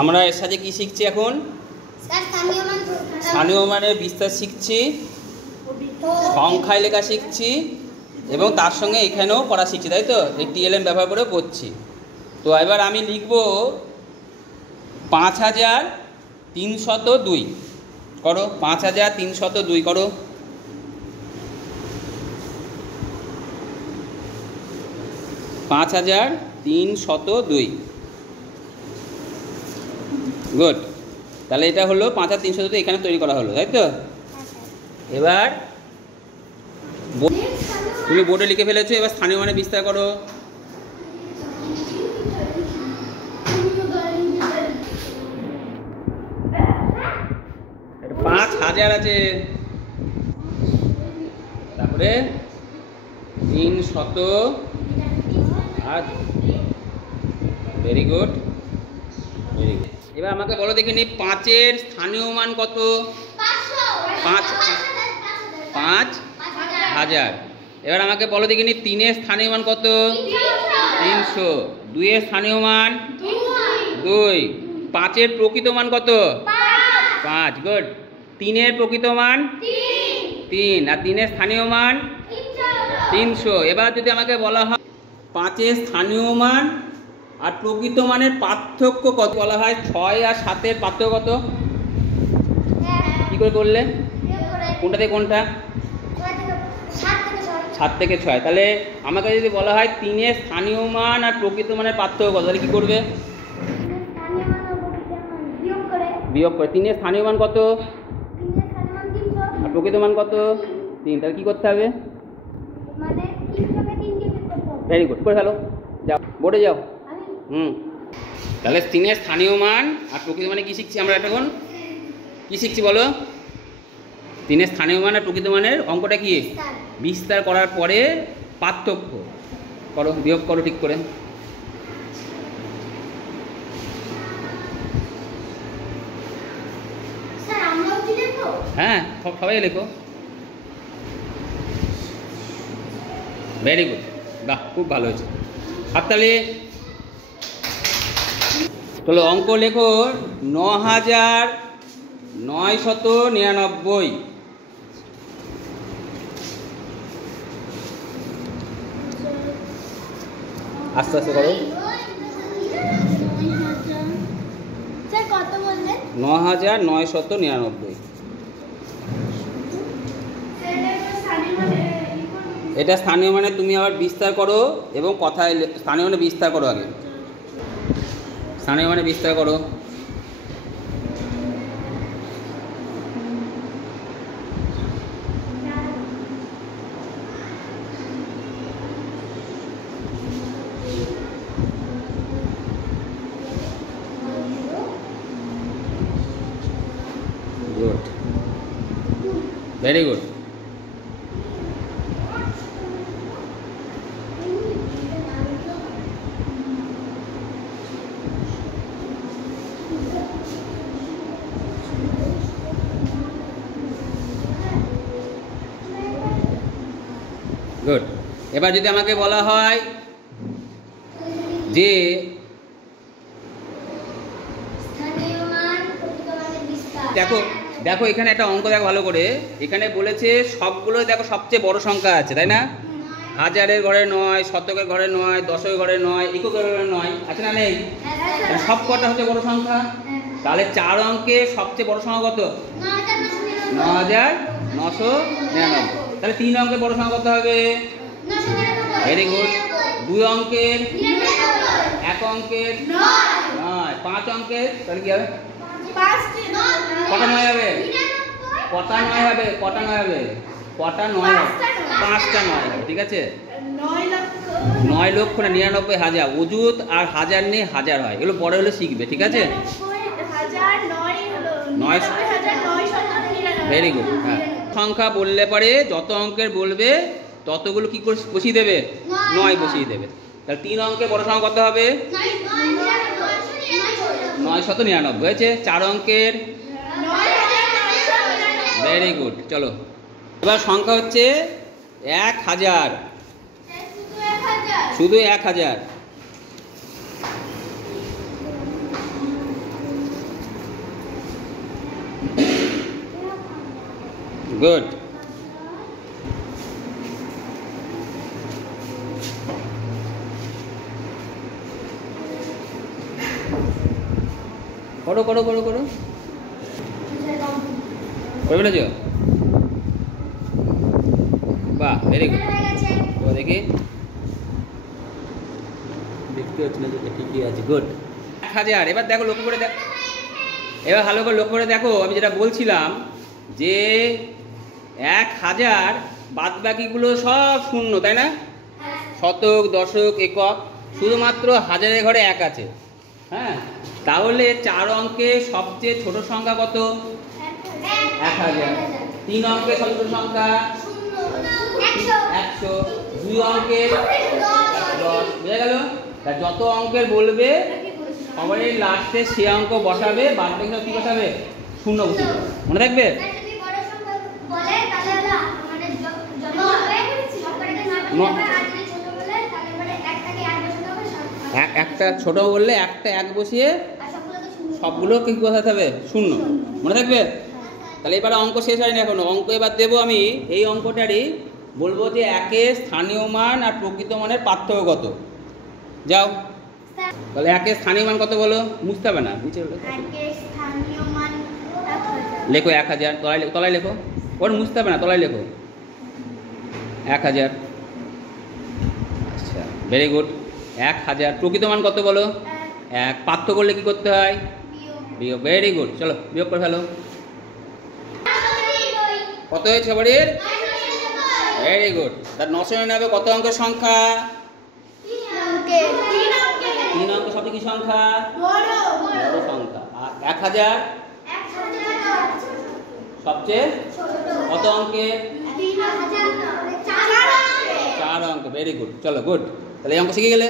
আমরা এর সাথে কি শিখছি এখন? স্থানীয় মানের বিস্তার শিখছি, সংখ্যায় লেখা শিখছি এবং তার সঙ্গে এখানেও পড়া শিখছি, তাই তো? এই টিএলএম ব্যবহার করে করছি। তো এবার আমি লিখব 5302 করো। 5302 করো। পাঁচ 5302 গুড। তাহলে এটা হলো 5302 এখানে তৈরি করা হলো, তাই তো? এবার তুমি বোর্ডে লিখে ফেলেছো, এবার স্থানীয় মানে বিস্তার করো। 5000 আছে, তারপরে 300 are very good very good. এবার আমাকে বলো দেখিনি 5-এর স্থানীয় মান কত? 5000। এবার আমাকে বলো দেখিনি 3-এর স্থানীয় মান কত? 300। 2-এর স্থানীয় মান 2। 5-এর প্রকৃত মান কত? 5। গুড। 3-এর প্রকৃত মান 3 আর 3-এর স্থানীয় মান 300। এবার যদি আমাকে বলা হয় 5-এর স্থানীয় মান আর প্রকৃত মানের পার্থক্য কত, বলা হয় 6 আর 7-এর পার্থক্য কত? কি করে করলে? কোনটা থেকে কোনটা? 7 থেকে 6। তাহলে আমাকে যদি বলা হয় 3-এর স্থানীয় মান আর প্রকৃত মানের পার্থক্য কত, তাহলে কি করবে? বিয়োগ করে। 3-এর স্থানীয় মান কত আর প্রকৃত মান কত? 3। তাহলে কি করতে হবে? ভেরি গুড, করে ফেলো, যাও বোর্ডে যাও। তাহলে 3-এর স্থানীয় মান আর প্রকৃত মানে কি শিখছি আমরা এখন? কি শিখছি বলো? 3-এর স্থানীয় মান আর প্রকৃত মানের অঙ্কটা কি? বিস্তার করার পরে পার্থক্য করো, বিয়োগ করো ঠিক করে। হ্যাঁ, সবাই লেখো। ভেরি গুড, বাহ, খুব ভালো হয়েছে, হাততালি। চলো অঙ্ক লেখো 9999। আস্তে আস্তে করো। 9999। এটা স্থানীয় মানে তুমি আবার বিস্তার করো এবং কথায় স্থানীয় মানে বিস্তার করো, আগে স্থানীয় মানে বিস্তার করো। Good, very good. গুড। এবার যদি আমাকে বলা হয় যে দেখো দেখো এখানে একটা অঙ্ক দেখো ভালো করে, এখানে বলেছে সবগুলো দেখো সবচেয়ে বড় সংখ্যা আছে, তাই না? 1000-এর ঘরে 9, শতকের ঘরে 9, দশকের ঘরে 9, এককের ঘরে 9 আছে না, নেই? সব কটা হচ্ছে বড় সংখ্যা। তাহলে 4 অঙ্কে সবচেয়ে বড় সংখ্যা কত? 9999। তাহলে 3 অঙ্কের বড় সংখ্যা কত হবে? Very good. 2 অঙ্কের, 1 অঙ্কের 9, 5 অঙ্কের তাহলে কি হবে? কটা 9 হবে? কটা 9 হবে? কটা 9 হবে? কটা 9 হবে? 5টা 9 হবে, ঠিক আছে? 9 লক্ষ না 99,000। অযুত আর হাজার নেই, হাজার হয়, এগুলো পরে হলে শিখবে, ঠিক আছে? 9। Very good. হ্যাঁ, সংখ্যা বললে পরে যত অঙ্কের বলবে ততগুলো কি করে বসিয়ে দেবে? 9 বসিয়ে দেবে। তাহলে 3 অঙ্কের বড় সংখ্যা কত হবে? 999 হয়েছে। 4 অঙ্কের, ভেরি গুড। চলো এবার সংখ্যা হচ্ছে 1000, শুধু 1000। গুড। করো করো করো করো, করে ফেলেছ? বাহ, ভেরি গুড। তো দেখি, দেখতে হচ্ছে না যে ঠিকই আছে। গুড। 1000। এবার দেখো, লক্ষ্য করে দেখো, এবার ভালো করে লক্ষ্য করে দেখো, আমি যেটা বলছিলাম যে 1000 বাদ বাকিগুলো সব শূন্য, তাই না? শতক, দশক, একক, শুধুমাত্র হাজারের ঘরে 1 আছে। হ্যাঁ, তাহলে 4 অঙ্কে সবচেয়ে ছোট সংখ্যা কত? 1000। 3 অঙ্কের সবচেয়ে ছোট সংখ্যা 100। 2 অঙ্কের 10। বুঝা গেল? যত অঙ্কের বলবে সবাই লাস্টে সে অঙ্ক বসাবে, বাদ বাকি সব কি বসাবে? শূন্য বসাবে। মনে থাকবে? একটা ছোট বললে একটা 1 বসিয়ে সবগুলো কি বসাতে হবে? শূন্য। মনে থাকবে? তাহলে এবার অঙ্ক শেষ হয়নি এখনো। অঙ্ক এবার দেবো আমি। এই অঙ্কটারই বলবো যে 1-এর স্থানীয় মান আর প্রকৃত মানের পার্থক্য কত। যাও, তাহলে 1-এর স্থানীয় মান কত বলো? বুঝতে হবে না, নিচে লেখো 1000। তলায় লেখো, ওর মুছতে হবে না, তলায় লেখো 1000। আচ্ছা, ভেরি গুড। 1000 প্রকৃত মান কত বলো? 1। পার্থক্য করলে কি করতে হয়? বিয়োগ। Very good. চলো বিয়োগ করে ফেলো। কত হয়েছে সবারই? Very good. তার 999 কত অঙ্কের সংখ্যা? 3 অঙ্কের সবচেয়ে কি সংখ্যা? বড় সংখ্যা। আর 1000 সবচেয়ে কত অঙ্কের? 4 অঙ্ক। Very good. চলো, গুড। তাহলে এই অঙ্ক শিখে গেলে।